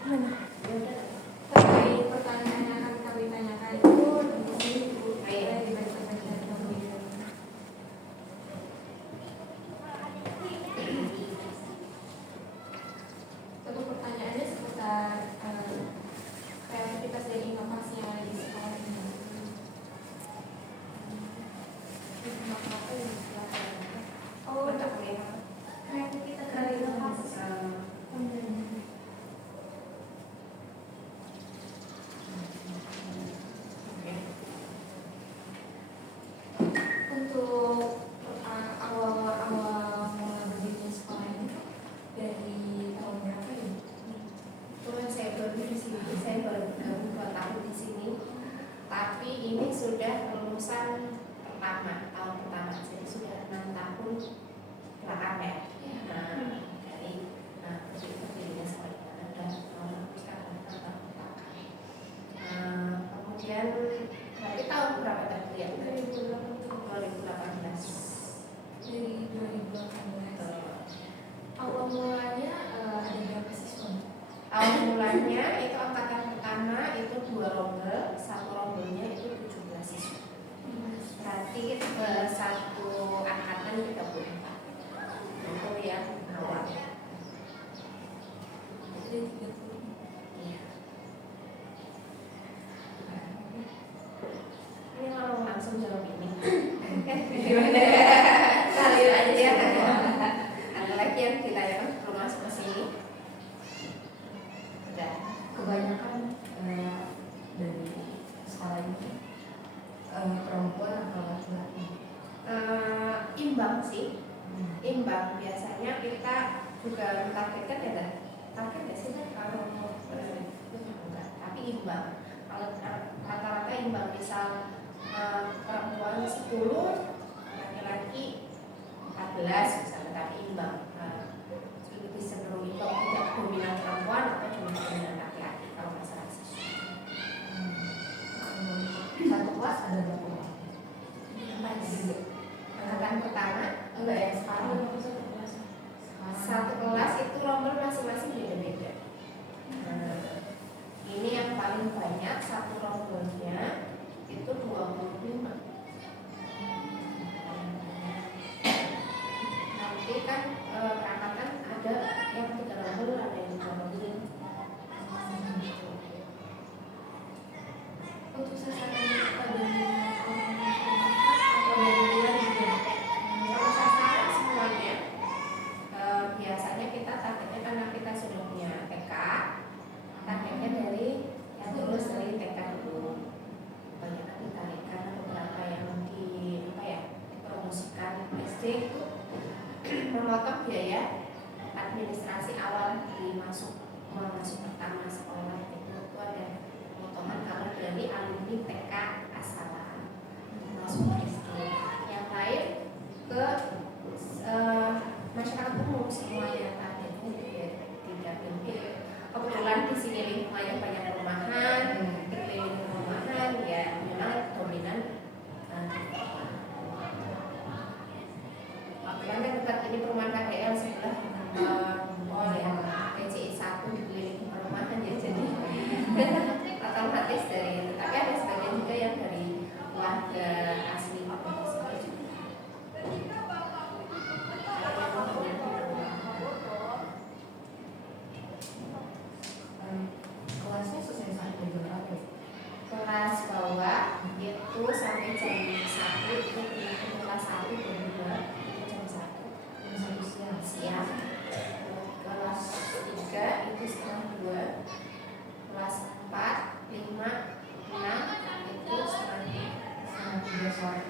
Mana? Ya udah. Terkait pertanyaan yang akan kami tanyakan itu di sini Bu, dibaca saja terlebih dahulu. Untuk pertanyaannya seputar kreativitas dan inovasi yang ada di sekolah ini. Oh, kreativitas dan inovasi. Untuk awal mulai berdirinya sekolah ini dari tahun berapa ya? Kebetulan saya baru di sini, saya baru bergabung 2 tahun di sini. Tapi ini sudah lulusan pertama, tahun pertama, jadi sudah 6 tahun belakang ya. Dari berdirinya sekolah ini dan sekarang 6 tahun belakang. Kemudian berarti tahun berapa tadi ya? 2018. Dari 2018. Awal mulanya ada berapa siswa? Awal mulanya itu angkatan pertama itu 2 rombel, satu rombelnya itu 17 siswa. Berarti satu angkatan 34. Itu yang awal. Ada 30. Iya. Ini mau langsung jawab ini. Gimana? Kali aja. Ada lagi yang ditanyakan belum masuk ke sini. Udah. Kebanyakan dari sekolah ini perempuan atau laki-laki? Imbang sih. Imbang, biasanya kita juga mentargetkan ya, target ya sih kalau enggak, tapi imbang. Kalau rata-rata imbang, misal perempuan 10, laki-laki 14 misalnya, tapi imbang. Lebih cenderung imbang, tidak dominan perempuan atau cuma dominan laki-laki kalau masalah siswa. Satu kelas ada berapa orang? Angkatan pertama Enggak ya, sekarang satu kelas itu rombel masing-masing beda-beda. Ini yang paling banyak, satu rombelnya itu 25. Nanti kan perangkatan ada yang 3 rombel, ada yang 2 rombel. Untuk sasarannya dari atau dari luar juga? Kalau sasaran semuanya, biasanya kita targetnya karena kita sudah punya TK, targetnya dari yang lulus dari TK dulu. Banyak ditarik karena beberapa yang dipromosikan SD itu memotong biaya administrasi awal masuk pertama sekolah itu ada potongan kalau dari alumni TK asalan masuk SD. Yang lain ke masyarakat umum semuanya targetnya tidak lebih. Kebetulan di sini lingkungannya banyak perumahan, dikelilingi perumahan, ya memang dominan. Kebetulan kan dekat ini perumahan KDL sebelah PCI 1 dikelilingi perumahan ya, jadi otomatis dari itu. Tapi ada sebagian juga yang dari warga asli kelasnya selesai sampai jam berapa? kelas bawah itu sampai jam 1 itu kelas 1 dan 2 itu jam 1 siang. Kelas 3 itu setengah 2, kelas 4, 5, 6 itu setengah 3 sore.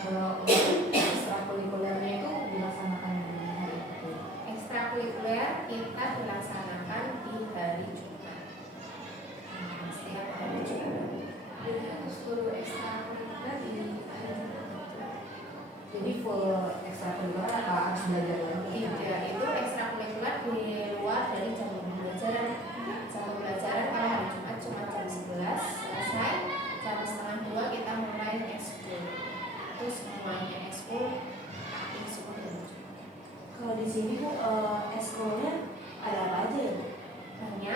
Kalau ekstrakurikulernya itu dilaksanakan di hari itu. ekstrakurikuler kita dilaksanakan di hari Jumat. Setiap hari Jumat. Jadi harus guru ekstrakurikuler di hari Jumat. Jadi full ekstrakurikuler atau harus belajar lagi? Tidak, itu ekstrakurikuler di luar dari jam pembelajaran. Jam pembelajaran kalau hari Jumat cuma jam 11 selesai, jam setengah 2 kita mulai ekskul. Terus semuanya ekskul, aktif semua. Kalau di sini Bu, eskulnya ada apa aja ya? Banyak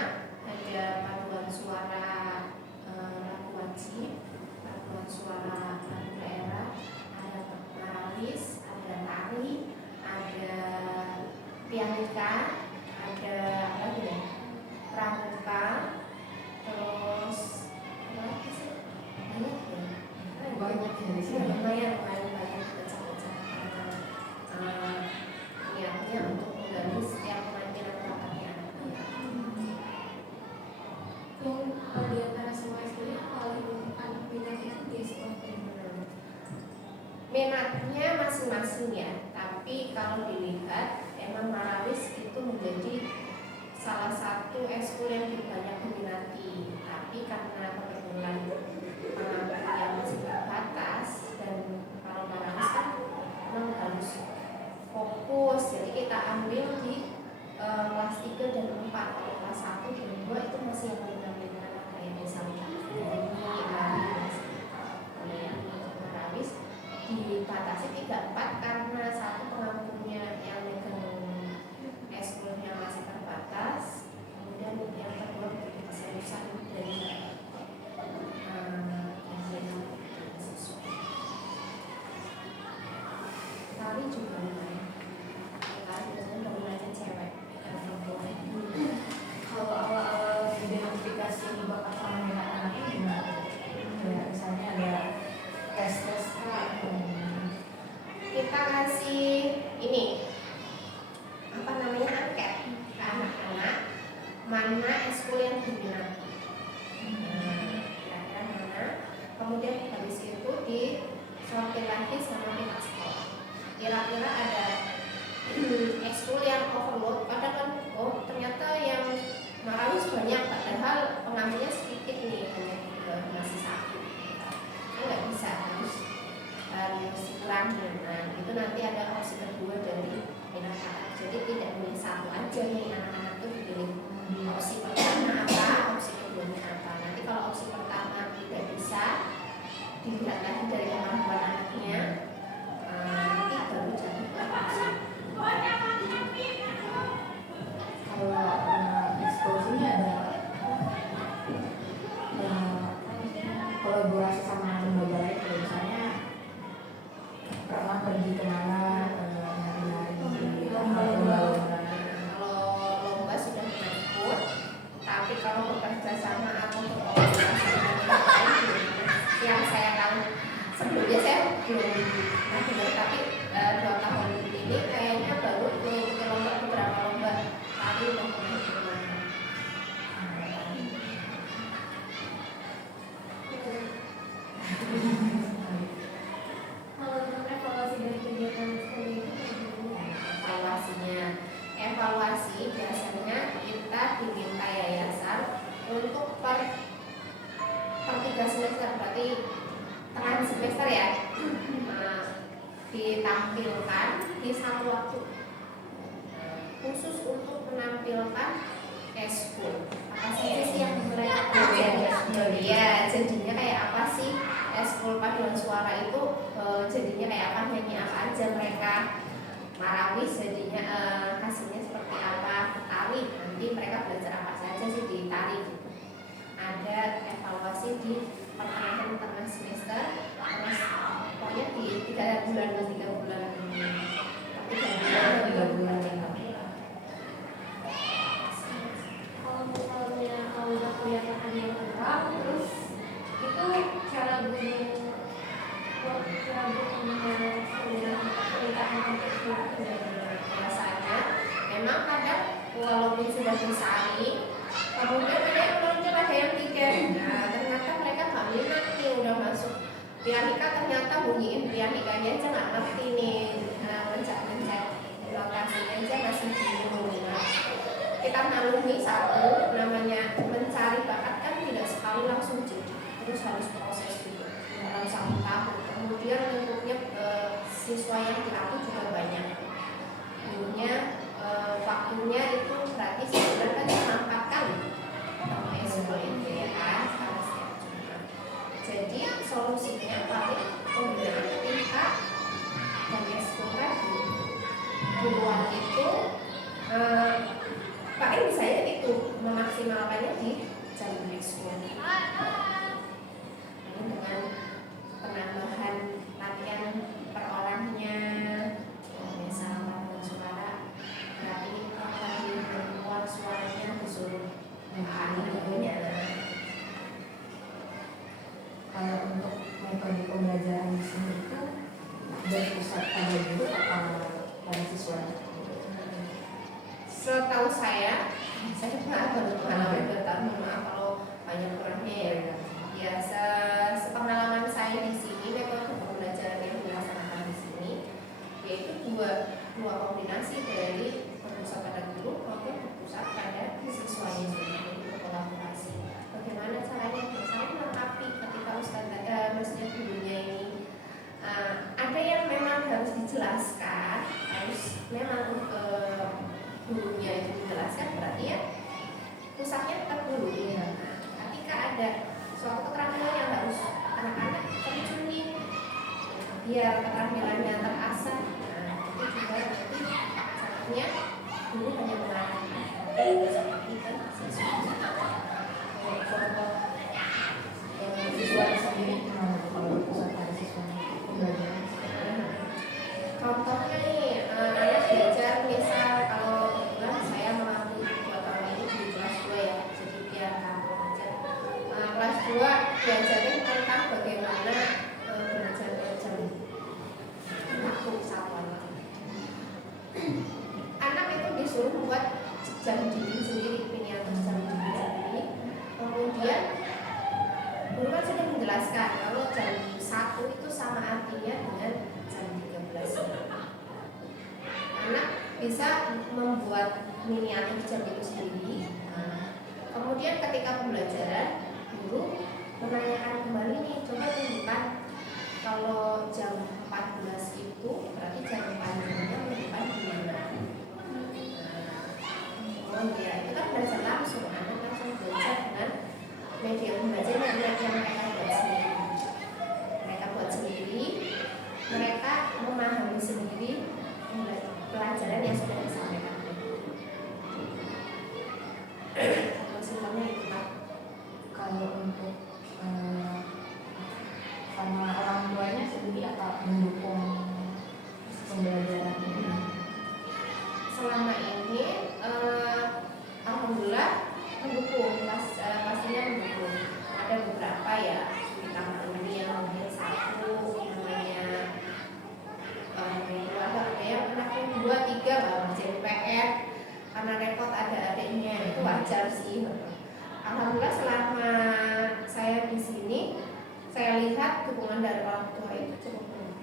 masing-masing ya. Tapi kalau dilihat emang Marawis itu menjadi salah satu ekskul yang banyak diminati. Tapi karena kebetulan yang masih terbatas dan kalau Marawis kan memang harus fokus, jadi kita ambil di kelas 3 dan 4. Kalau kelas 1 dan 2 itu masih yang minat-minat kayak misalnya ini kalau yang Marawis dibatasi 3-4 karena satu pengampunya yang megang ekskulnya masih terbatas, kemudian yang kedua keseriusan dari siswa. Tari juga lumayan. Tari biasanya dominannya cewek. Kalau awal-awal identifikasi bakat sama minat anaknya gimana? Ya, misalnya ada tes-tes kah? Kita kasih ini apa namanya angket ke anak-anak mana ekskul yang diminati, kira-kira mana, kemudian habis itu disortir lagi sama pihak sekolah. Kira-kira ada ekskul yang overload, padahal kan oh ternyata yang Marawis banyak, padahal pengambilnya sedikit nih, hanya masih satu. Nggak bisa, harus kurangin. Nah itu nanti ada opsi kedua dari minat anak. Jadi tidak boleh satu aja nih anak-anak tuh dipilih opsi pertama apa, opsi keduanya apa. Nanti kalau opsi pertama tidak bisa, dilihat lagi dari kemampuan anaknya, nanti baru jatuh ke opsi. Kalau eksplosinya ada kolaborasi sama lembaga lain, kayak misalnya pernah pergi kemana nyari-nyari di lomba-lomba. Kalau lomba sudah pernah ikut, tapi kalau bekerja sama atau berkolaborasi dengan pihak lain yang saya tahu sebelumnya saya belum pernah dengar, tapi 2 tahun ini kayaknya baru mengikuti lomba beberapa lomba, tapi udah pernah ikut kemana. Kalau untuk evaluasi dari kegiatan sekolah itu Evaluasi biasanya kita diminta yayasan untuk per 3 semester, berarti tengah semester ya, ditampilkan di satu waktu khusus untuk menampilkan ekskul apa saja sih yang mereka pelajari. Ya jadinya kayak apa sih ekskul paduan suara itu, jadinya kayak apa, nyanyi apa aja mereka. Marawis jadinya hasilnya seperti apa, tari nanti mereka belajar apa saja sih di tari gitu. Ada evaluasi di pertengahan tengah semester, terus pokoknya di 3 bulan atau 3 bulan 3 bulan. kalau misalnya udah kelihatan ada yang kurang, terus itu cara guru Biasanya memang kadang walaupun sudah disaring, kemudian ada yang muncul, ada yang tidak. Nah ternyata mereka nggak minat nih, udah masuk pianika ternyata bunyiin pianikanya aja nggak ngerti nih, mencet lokasinya aja masih bingung. Nah, kita maklumi satu, namanya mencari bakat kan tidak sekali langsung jadi, terus harus proses juga dalam 1 tahun. Kemudian lingkupnya siswa yang dilatih juga banyak. Dulunya waktunya itu berarti sebulan kan cuma 4 kali ekskul itu ya kan, sekarang setiap Jumat. Jadi solusinya paling pembinaan pihak dan ekskul tadi di luar itu paling bisa ya itu memaksimalkannya di jam ekskul. Dengan penambahan latihan per orangnya, misal paduan suara berarti lagi berkuat suaranya disuruh lagunya. Kalau untuk metode pembelajaran di sini itu berpusat pada guru atau pada siswa? Setahu saya baru pengalaman 2 tahun, mohon maaf kalau banyak kurangnya ya. Ya, sepengalaman saya di sini, metode pembelajaran yang dilaksanakan di sini yaitu belajarnya tentang bagaimana belajar jam waktu satuan. Anak itu disuruh membuat jam dinding sendiri, miniatur jam dinding sendiri. Kemudian guru kan sudah menjelaskan kalau jam 1 itu sama artinya dengan jam 13. Anak bisa membuat miniatur jam itu sendiri. Kemudian ketika pembelajaran, guru menanyakan kembali nih, coba tunjukkan kalau jam 14 itu berarti jam panjangnya menunjukkan di mana. Oh iya, itu kan belajar langsung, anak langsung belajar dengan media pembelajaran yang mereka buat sendiri. Mereka buat sendiri, mereka memahami sendiri pelajaran yang sudah disampaikan. Simpelnya itu Pak. Kalau untuk sama orang tuanya sendiri apa mendukung pembelajaran ini? Selama ini alhamdulillah mendukung, pastinya mendukung. Ada beberapa ya kita maklumi yang mungkin satu namanya ada yang anaknya 2, 3 baru jadi PR karena repot ada adiknya, itu wajar sih. Alhamdulillah selama saya di sini saya lihat dukungan dari orang tua itu cukup baik.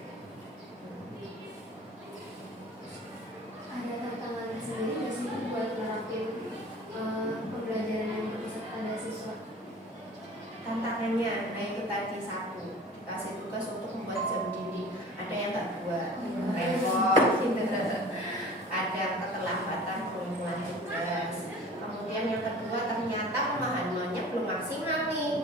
Ada tantangan sendiri nggak sih buat menerapkan pembelajaran yang berpusat pada siswa? Tantangannya, nah itu tadi satu, kasih tugas untuk membuat jam dinding. Ada yang tak buat, repot gitu. Ada keterlambatan pengumpulan tugas. Kemudian yang kedua ternyata pemahamannya belum maksimal nih.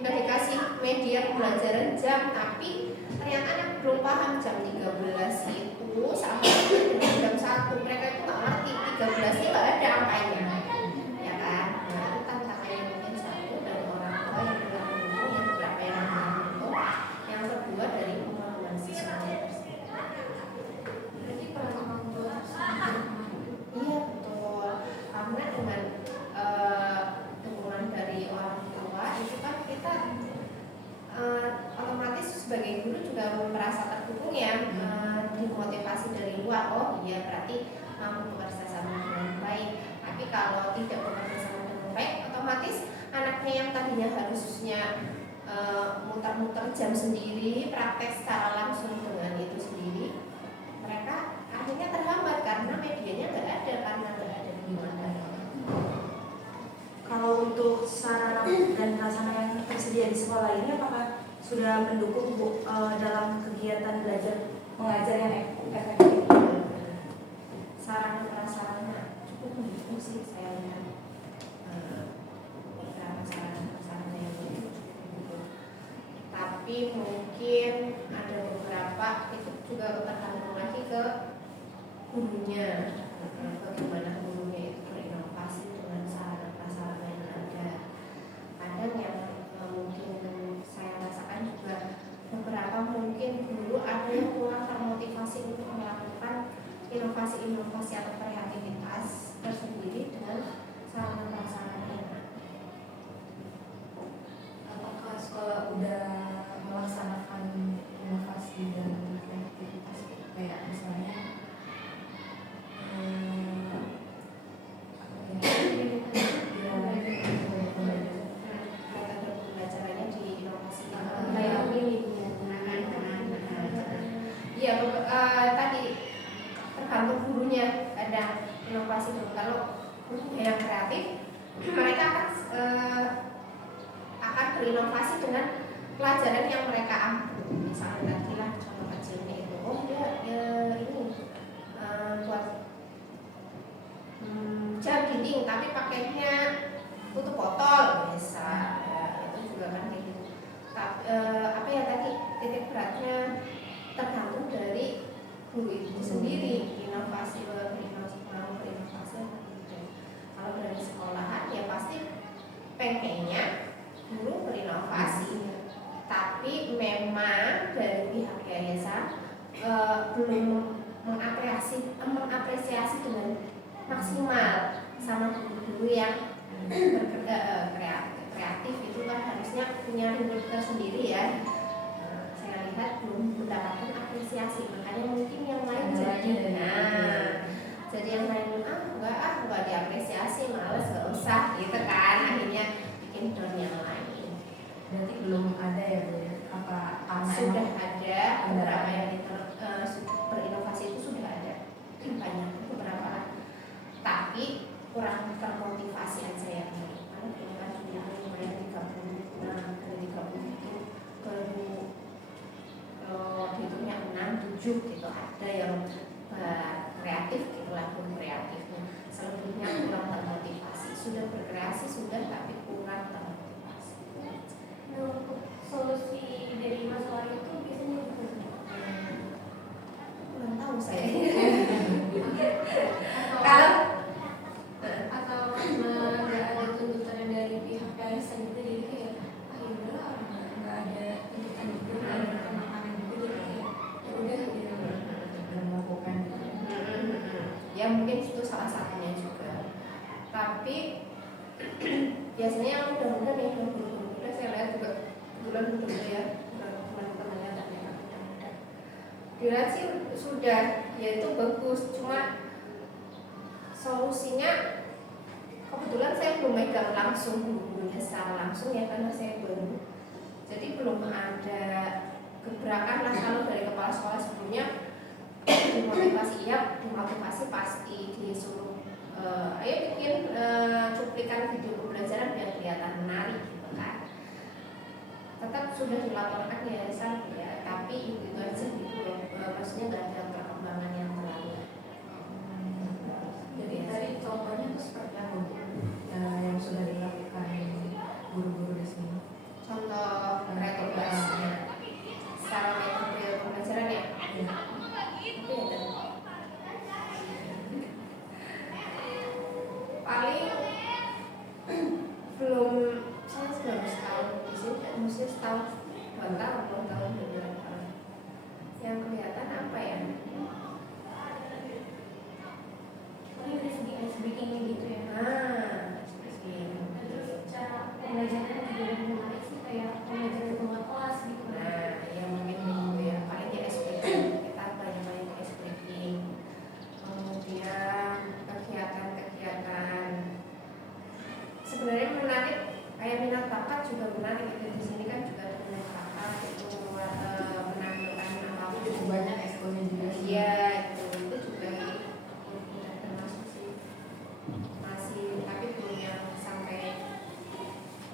Udah dikasih media pembelajaran jam, tapi ternyata anak belum paham jam 13 itu sampai dengan jam 1. Mereka itu nggak ngerti 13 itu nggak ada angkanya, ya kan? Nah itu tantangannya mungkin satu dari orang tua yang belum mendukung, yang beberapa yang mendukung. Yang kedua dari pemahaman siswa. Berarti peran orang tua Iya betul, karena dengan dukungan dari orang tua itu kan kita otomatis sebagai guru juga merasa terdukung ya, dimotivasi dari luar. Oh iya berarti mampu bekerja sama dengan baik. Tapi kalau tidak bekerja sama dengan baik, otomatis anaknya yang tadinya harusnya muter-muter jam sendiri, praktek secara langsung dengan itu sendiri, mereka akhirnya terhambat karena medianya nggak ada, karena nggak ada di mana. Kalau untuk sarana dan prasarana yang tersedia di sekolah ini apakah sudah mendukung Bu dalam kegiatan belajar mengajar yang efektif? Sarana prasarana cukup mendukung sih saya lihat. Sarana yang cukup mendukung. Tapi mungkin ada beberapa itu juga tergantung lagi ke gurunya. Bagaimana gurunya itu berinovasi dengan sarana prasarana yang ada. Kadang yang mungkin saya rasakan juga beberapa mungkin guru ada yang kurang termotivasi untuk melakukan inovasi-inovasi atau kreativitas tersendiri dengan sarana prasarana yang ada. Apakah sekolah udah melaksanakan inovasi dan kreativitas kayak misalnya metode pembelajarannya diinovasikan kayak ini iya tadi tergantung gurunya, ada inovasi dulu. Kalau gurunya yang kreatif mereka akan berinovasi dengan pelajaran yang mereka ambil. Misalnya tadi lah contoh kecilnya itu, oh dia ini buat jam dinding tapi pakainya tutup botol bisa, itu juga kan kayak gitu. Apa ya tadi titik beratnya tergantung dari guru itu sendiri, inovasi berinovasi atau tidak. Kalau dari sekolahan ya pasti pengennya guru berinovasi, tapi memang dari pihak yayasan belum mengapresiasi dengan maksimal sama guru-guru yang kreatif itu kan harusnya himpunan tersendiri ya, saya lihat belum mendapatkan apresiasi, makanya mungkin yang lain jadi yang lain enggak diapresiasi, males nggak usah gitu kan, akhirnya bikin down yang lain. Berarti belum ada ya Bu ya? Apa Sudah ada beberapa yang berinovasi itu sudah ada banyak beberapa, tapi kurang termotivasi aja ya. Karena ini kan sudah lumayan 30, dari 30 itu baru hitungnya 6, 7 gitu, ada yang kreatif gitu lah, kreatifnya selebihnya kurang termotivasi. Sudah berkreasi sudah, tapi kurang termotivasi. Nah, untuk solusi dari masalah itu biasanya Kurang tahu saya. kalau atau karena nggak ada tuntutan dari pihak PSN gitu, jadi kayak ya udahlah, nggak ada tuntutan juga, nggak ada penekanan juga, jadi kayak ya udah gitu. melakukan Ya mungkin itu salah satunya juga. Tapi biasanya yang muda-muda nih, yang muda saya lihat juga bulan muda ya, teman-temannya dan yang muda. Dilihat sih sudah, ya itu bagus. Cuma solusinya kebetulan saya belum megang langsung guru-gurunya secara langsung ya, karena saya baru. Jadi belum ada gebrakan lah. Kalau dari kepala sekolah sebelumnya dimotivasi, ya dimotivasi pasti disuruh ayo bikin cuplikan video pembelajaran biar kelihatan menarik gitu kan. Tetap sudah dilaporkan yayasan ya, tapi itu aja gitu loh. Maksudnya nggak ada perkembangan yang terlalu. Jadi tadi contohnya itu seperti apa Bu? Yang sudah dilakukan guru-guru di sini? Contoh rekomendasinya secara metode pembelajaran ya. Paling belum, saya baru setahun di sini, mesti setahun, 2 tahun beberapa. Yang kelihatan apa ya? Paling dari segi ice breakingnya gitu ya. Terus cara pembelajaran juga lebih menarik sih, kayak pembelajaran di tengah kelas gitu. Nah, yang mungkin gitu ya. Paling di SPP kita banyak-banyak SPP. Kemudian kegiatan-kegiatan sebenarnya menarik, kayak minat bakat juga menarik. Itu di sini kan juga ada minat bakat, itu menampilkan apapun. Banyak eksponya juga sih. Iya, itu juga udah termasuk sih. Masih, tapi belum yang sampai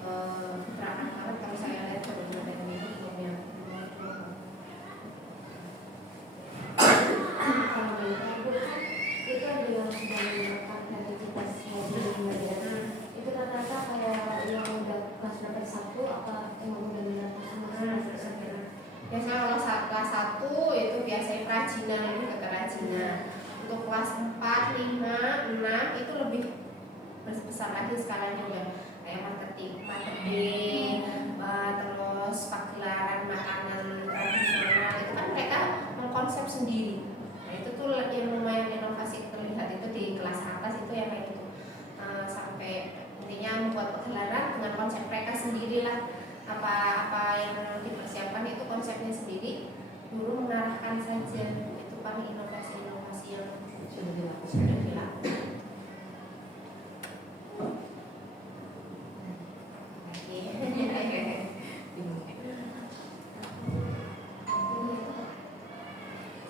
gebrakan banget. Kalau saya lihat baru ada yang itu belum yang Kalau dari ibu kan itu ada yang sudah menggunakan kreativitas mobil pembelajaran. Itu rata-rata kayak yang udah kelas berapa 1 apa yang udah minat masing-masing. biasanya kalau kelas 1 itu biasanya kerajinan, lebih ke kerajinan. Untuk kelas 4, 5, 6 itu lebih besar lagi skalanya, udah kayak marketing, terus pagelaran makanan tradisional. Itu kan mereka mengkonsep sendiri. Nah itu tuh yang lumayan inovasi terlihat itu di kelas atas itu ya, kayak gitu. Sampai intinya membuat pagelaran dengan konsep mereka sendiri lah. Apa yang dipersiapkan itu konsepnya sendiri, guru mengarahkan saja. Itu paling inovasi-inovasi yang Sudah dilakukan. sudah dilakukan.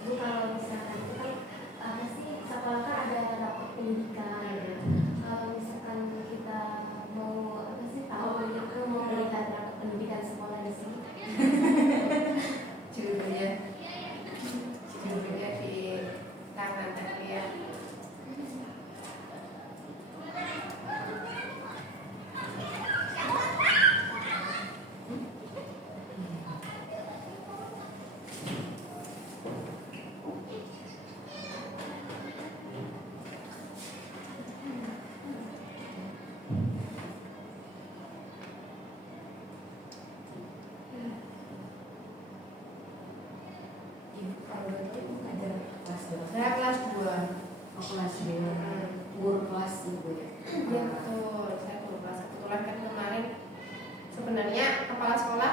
Bu, kalau misalkan itu kan apa sih, sekolah kan ada rapat pendidikan. Kalau misalkan kita mau apa sih tahu gitu, mau berikan rapat pendidikan sekolah di sini. Judulnya di tangan ya. Kalau begitu ngajar kelas berapa? Saya kelas 2. Oh, kelas 2. Guru kelas itu ya. Iya betul, saya guru kelas. Kebetulan kan kemarin sebenarnya kepala sekolah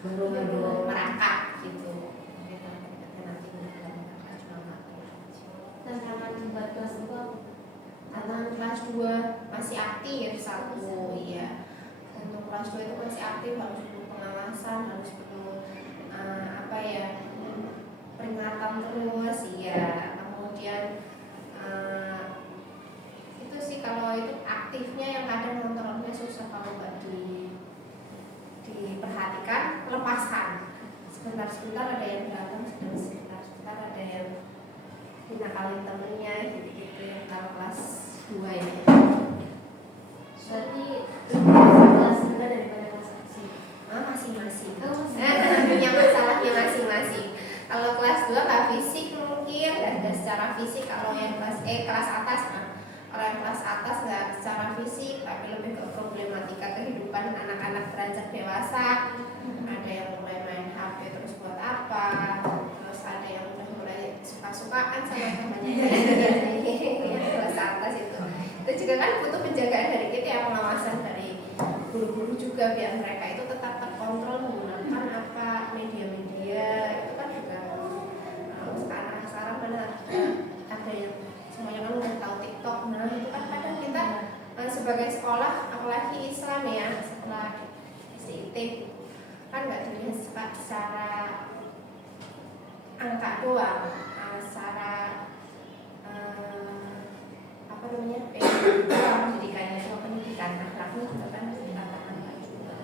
baru merangkak gitu. Kita nanti bulan kelas 2 tantangan buat kelas 2 tantangan kelas 2 masih aktif satu, iya. Untuk kelas 2 itu masih aktif, harus perlu pengawasan, harus perlu peringatan terus, iya. Kemudian itu sih kalau itu aktifnya yang kadang kontrolnya susah kalau nggak diperhatikan, lepasan. Sebentar ada yang berantem, sebentar ada yang dinakalin temennya gitu yang kalau kelas 2 ini. berarti kelas 2 daripada kelas 1 Masing-masing. Oh, Punya masalahnya masing-masing. Kalau kelas 2 nggak fisik mungkin, ada secara fisik. Kalau yang kelas atas, kalau yang kelas atas nggak secara fisik, tapi lebih ke problematika kehidupan anak-anak beranjak dewasa. Ada yang mulai main HP terus buat apa, terus ada yang udah mulai suka-sukaan sama temannya. Yang kelas atas itu juga kan butuh penjagaan dari kita ya, pengawasan dari guru-guru juga biar mereka itu tetap terkontrol menggunakan apa media-media itu kan juga. Sekarang mana ada yang semuanya kan udah tahu TikTok, nah itu kan kadang kita sebagai sekolah apalagi Islam ya, sekolah SIT kan nggak dilihat secara angka doang, secara pendidikannya sama pendidikan akhlaknya juga kan dikatakan juga.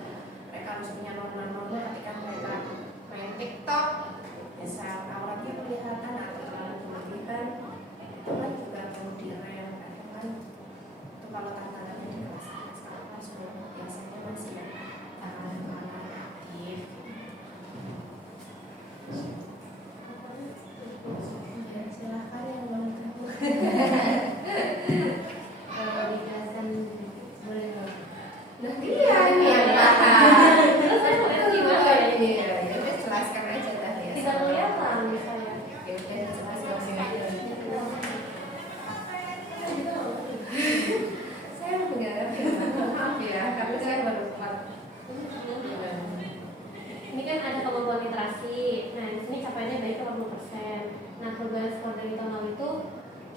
Mereka harus punya norma-norma ketika mereka main TikTok, misal auratnya kelihatan atau terlalu berlebihan, itu kan juga perlu direm kan. Itu kalau tantangannya di kelas biasanya masih tantangan aktif. Ya, silakan yang mau tahu. kalau dijelasan boleh nggak? Nah dia ini yang paham. Terus saya mau gimana ini? Ya udah jelaskan aja dah ya. Tidak kelihatan misalnya. Ya udah jelaskan aja. Saya nggak ngerti, maaf ya, karena saya baru kelas. Ini kan ada kemampuan literasi. Nah, di sini capaiannya baik 80%. Nah, perubahan skor dari tahun lalu itu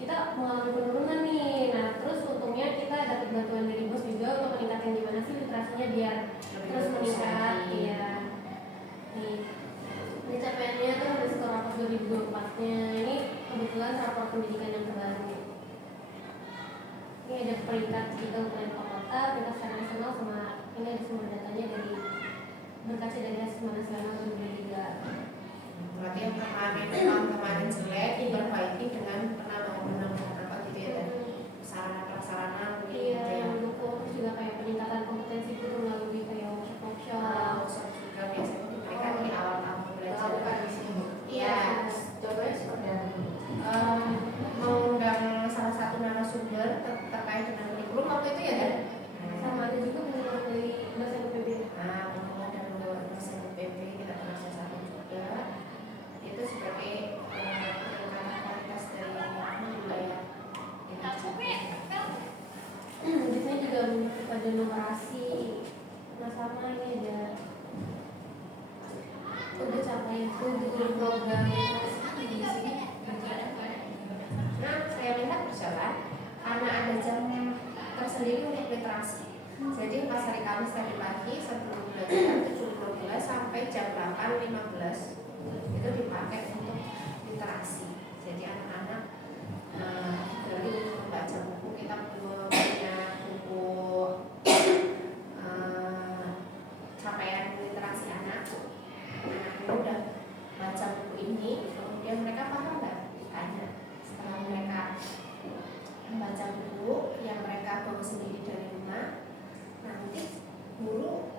kita mengalami penurunan nih. Nah, terus untungnya kita dapat bantuan dari bos juga untuk meningkatkan gimana sih literasinya biar terus meningkat. Iya. Nih, ini capaiannya tuh ada skor rapor 2024-nya. Ini kebetulan rapor pendidikan yang terbaru. Ini ada peringkat di kabupaten kota, peringkat secara nasional, sama ini ada sumber datanya dari berkaca dari hasil nasional 2023. Berarti yang tahun kemarin jelek diperbaiki dengan penambahan apa gitu ya, dan sarana-prasarana Iya, yang mendukung. Terus juga kayak peningkatan kompetensi guru melalui kayak workshop juga biasanya diberikan di awal tahun belajar. Bukan di sini Bu. Iya, Contohnya seperti apa Bu? mengundang salah satu narasumber terkait dengan kurikulum waktu itu ya kan? sama ada juga penjelasan dari dosen UPB. Nah, mengundang dari dosen UPB kita kerjasama juga. Itu sebagai peningkatan kualitas dari wilayah Biasanya juga pada numerasi. Nah, sama ini ada udah capai untuk program di sini. Nah, saya lihat berjalan karena ada jam tersendiri untuk literasi. Jadi pas hari Kamis tadi pagi sebelum belajar 7.15 sampai jam 8.15 itu dipakai untuk literasi. Jadi anak-anak dari untuk membaca buku, kita punya buku capaian literasi anak. Anak-anak udah baca buku ini, kemudian mereka paham nggak? Tanya. Setelah mereka membaca buku yang mereka bawa sendiri dari rumah, nanti guru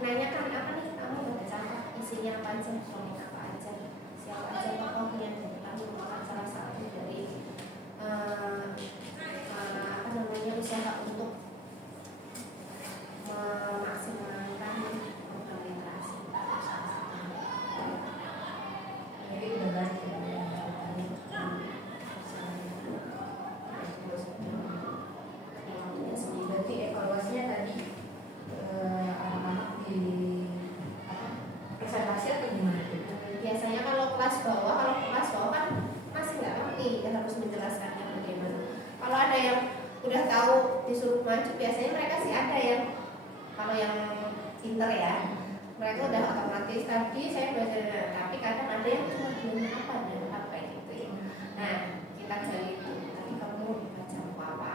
menanyakan apa nih, kamu baca apa, isinya apa aja, komik apa aja, siapa aja tokohnya. Merupakan salah satu dari udah tahu disuruh maju, biasanya mereka sih ada yang, kalau yang pinter ya, mereka udah otomatis tadi saya belajar, tapi kadang ada yang cuma belum apa gitu ya. Nah kita gali itu, tadi kamu baca buku apa,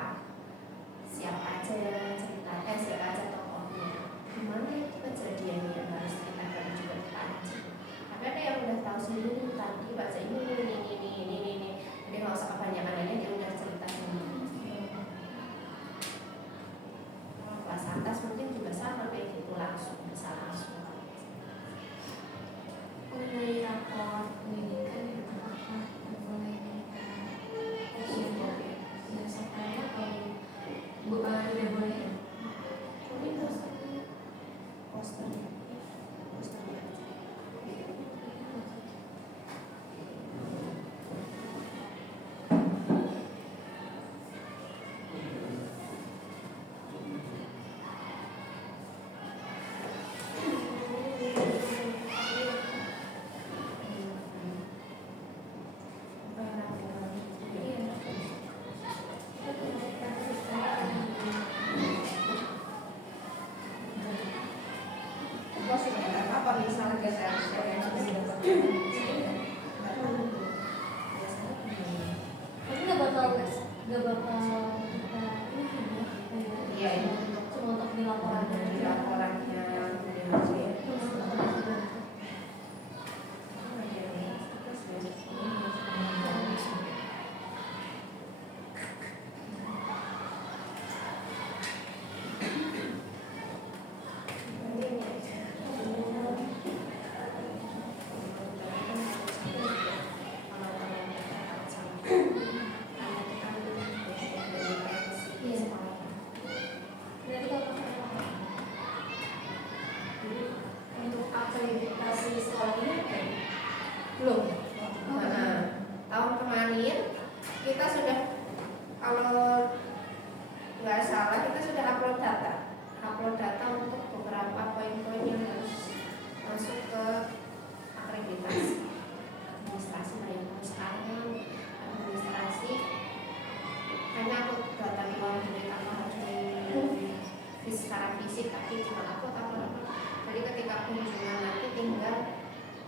siapa aja ceritanya, siapa aja tokohnya, gimana itu kejadiannya yang harus kita gali juga dipanci. Tapi ada yang udah tahu sendiri, tadi baca ini, jadi nggak usah kebanyakan aja, dia udah cerita sendiri. Kalau kelas atas mungkin juga sama kayak gitu, langsung bisa langsung. Mengenai rapor pendidikan yang apa mulai action ya saya kalau tidak boleh ini Posternya apa misalnya kita tapi nggak bakal kita iya ini cuma untuk di laporan di laporannya Untuk akreditasi sekolah ini belum. Nah, tahun kemarin kita sudah, kalau nggak salah kita sudah upload data untuk beberapa poin-poin yang harus masuk ke akreditasi administrasi. Nah, sekarang administrasi hanya upload data di luar dari tanpa harus di secara fisik, tapi cuma upload. Jadi ketika kunjungan nanti tinggal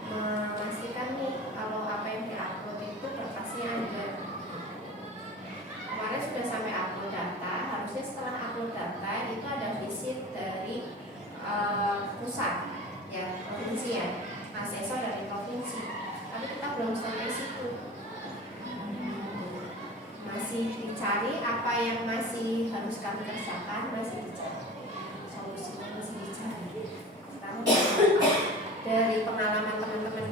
memastikan nih kalau apa yang diupload itu berkasnya ada. Kemarin sudah sampai upload data, harusnya setelah upload data itu ada visit dari pusat ya, provinsi ya, asesor dari provinsi, tapi kita belum sampai situ, masih dicari apa yang masih harus kami kerjakan, masih dicari solusinya, masih dicari. Dari pengalaman teman-teman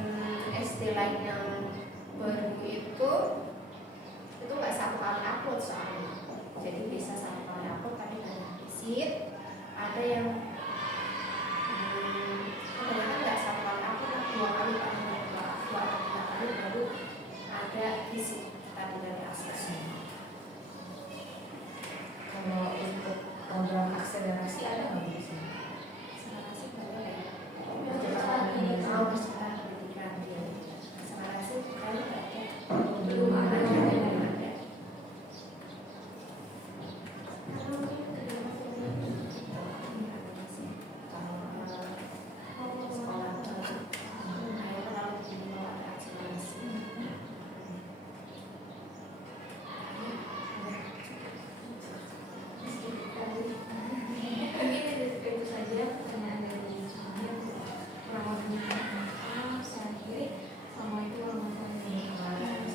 SD lain yang baru itu nggak satu kali upload soalnya, jadi bisa satu kali upload tapi banyak visit, ada yang kebanyakan nggak satu kali upload, dua kali paling dua atau tiga kali baru ada visit tadi dari asesor. Kalau untuk program akselerasi ada nggak di sini? Akselerasi boleh ya. mau Bersekolah pendidikan dia. Akselerasi kalau nggak ada. belum ada. itu saja pertanyaan dari saya. Kurang lebihnya saya akhiri. Assalamualaikum warahmatullahi wabarakatuh.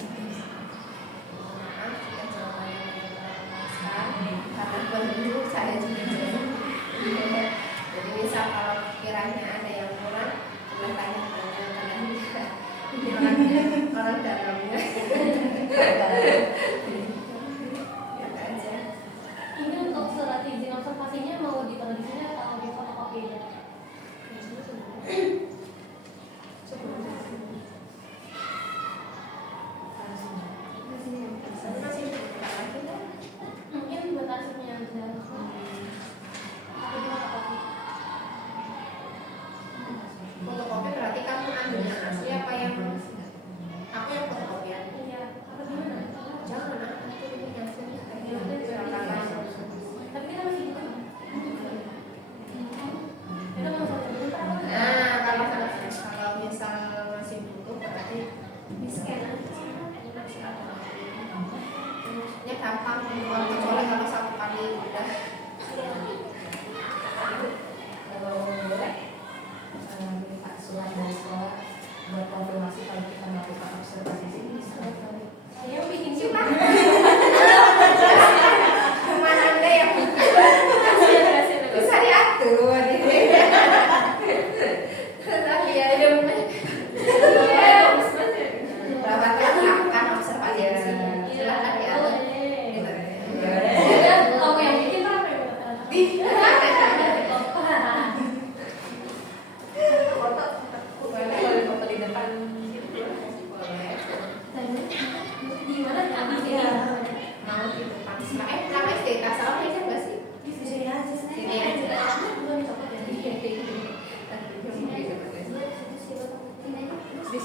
Maaf jika jawabannya tidak memuaskan, karena baru saya juga jawab. Jadi misal kalau kiranya ada yang kurang, boleh tanya orang dalamnya. Ya aja. Ini untuk surat izin observasinya mau ditaruh di sini atau di fotokopi aja? Masih buka lagi kan? Mungkin buat arsipnya aja. Tapi di fotokopi. Fotokopi berarti kamu ambil yang asli apa yang aku yang fotokopi?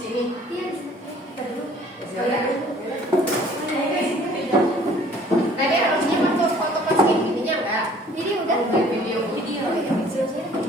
sini. Iya di sini. Kita dulu. Oh ya. Tapi harusnya foto pas ininya enggak? Jadi udah. Video. Video. Video.